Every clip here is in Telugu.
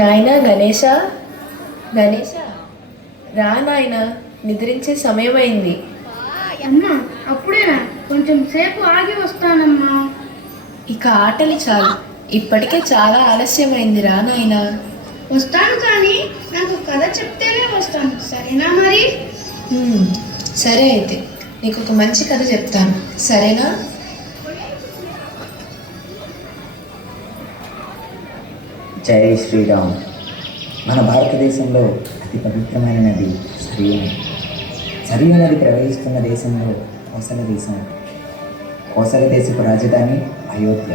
నాయనా గణేష, గణేష, రా నాయనా, నిద్రించే సమయమైంది. అమ్మా, అప్పుడేనా? కొంచెం సేపు ఆగి వస్తానమ్మా. ఇక ఆటలు చాలు, ఇప్పటికే చాలా ఆలస్యమైంది. రా నాయనా. వస్తాను, కానీ నాకు కథ చెప్తేనే వస్తాను, సరేనా? మరి సరే, అయితే నీకు ఒక మంచి కథ చెప్తాను, సరేనా? జై శ్రీరామ్. మన భారతదేశంలో అతి పవిత్రమైన నది సరియు నది. సరియు నది ప్రవహిస్తున్న దేశంలో కోసల దేశం. కోసల దేశపు రాజధాని అయోధ్య.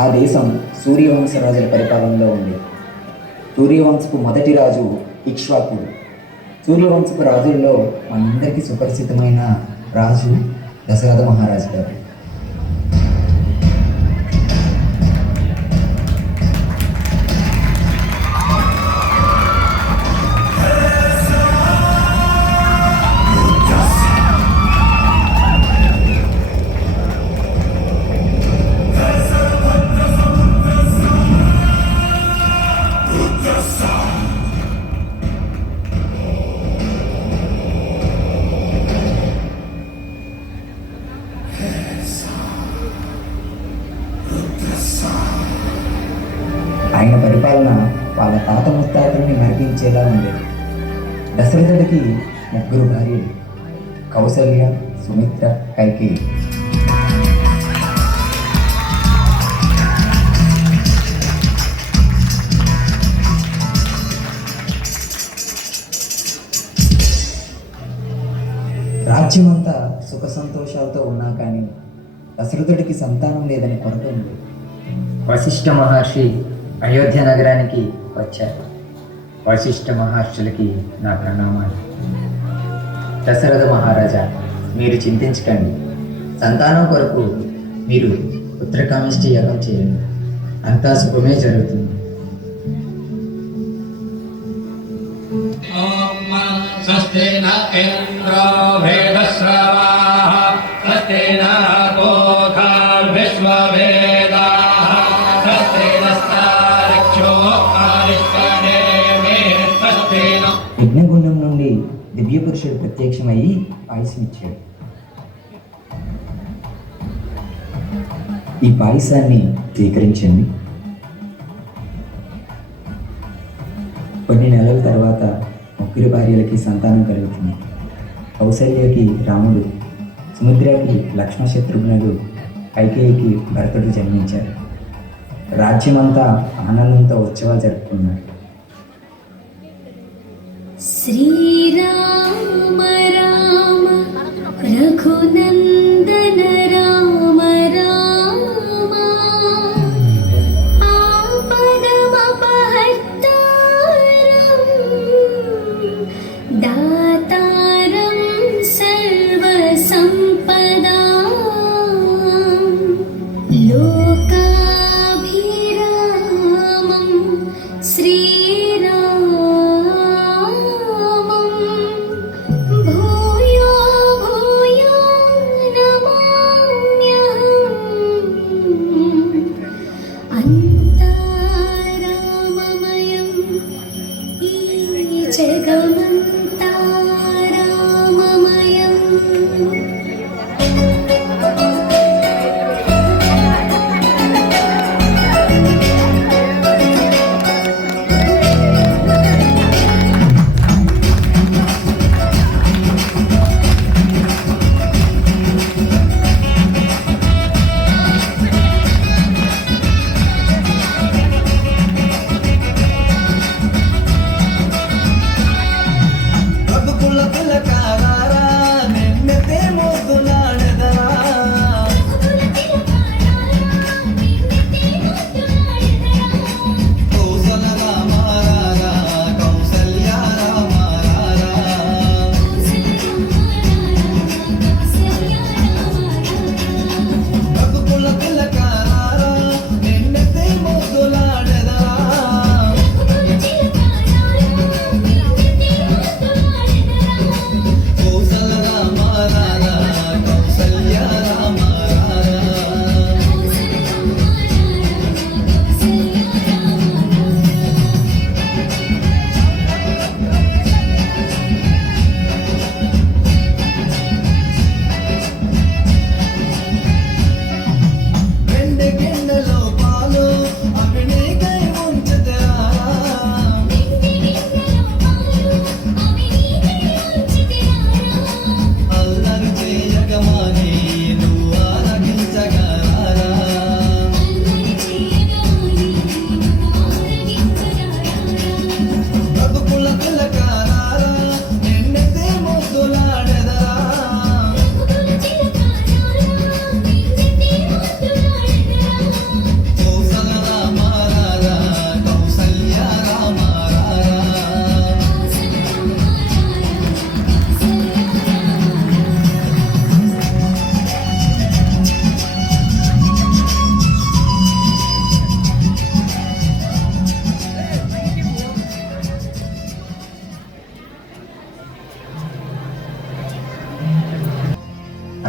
ఆ దేశం సూర్యవంశ రాజుల పరిపాలనలో ఉంది. సూర్యవంశపు మొదటి రాజు ఇక్ష్వాకుడు. సూర్యవంశపు రాజుల్లో మనందరికీ సుపరిచితమైన రాజు దశరథ మహారాజు గారు. ఆయన పరిపాలన వాళ్ళ తాత ముత్తాతల్ని మరిపించేలా ఉండేది. దశరథుడికి 3 భార్యలు: కౌసల్య, సుమిత్ర, కైకేయి. రాజ్యమంతా సుఖ సంతోషాలతో ఉన్నా కానీ దశరథుడికి సంతానం లేదని కొరత ఉంది. వశిష్ఠ మహర్షి అయోధ్య నగరానికి వచ్చారు. వశిష్ఠ మహర్షులకి నా ప్రణామాలు. దశరథ మహారాజా, మీరు చింతించకండి. సంతానం కొరకు మీరు పుత్రకామిష్టి యాగం చేయండి, అంతా శుభమే జరుగుతుంది. స్వస్తిన ఇంద్రో వేదశ్రవాః స్వస్తిన పూషా విశ్వవేదాః స్వస్తినస్తారిక్షో అరిష్టనేమి స్వస్తిన. యజ్ఞగుండం నుండి దివ్య పురుషుడు ప్రత్యక్షమయ్యి పాయసం ఇచ్చాడు. ఈ పాయసాన్ని స్వీకరించండి. కొన్ని నెలల తర్వాత 3 భార్యలకి సంతానం కలుగుతుంది. కౌసల్యకి రాముడు, సుమిత్రకి లక్ష్మణ శత్రుఘ్నులు, కైకేయికి భరతుడు జన్మించారు. రాజ్యమంతా ఆనందంతో ఉత్సవాలు జరుపుకున్నారు. శ్రీరామ రామ రఘునందన రామ రామ ఆపదమపహర్తారం దాతారం సర్వసంపదాం లోకాభిరామం శ్రీరామం భూయో భూయో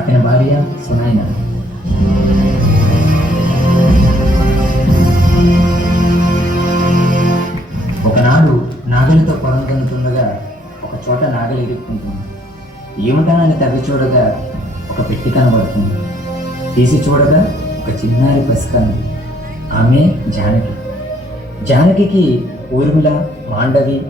అతని భార్య సునాయన. ఒకనాడు నాగలితో పొలం దున్నుతుండగా ఒక చోట నాగలి ఇరుక్కుంటుంది. ఏమిటానని తవ్వి చూడగా ఒక పెట్టి కనబడుతుంది. తీసి చూడగా ఒక చిన్నారి పసికన్ను. ఆమె జానకి. జానకి ఊర్మిళ, మాండవి,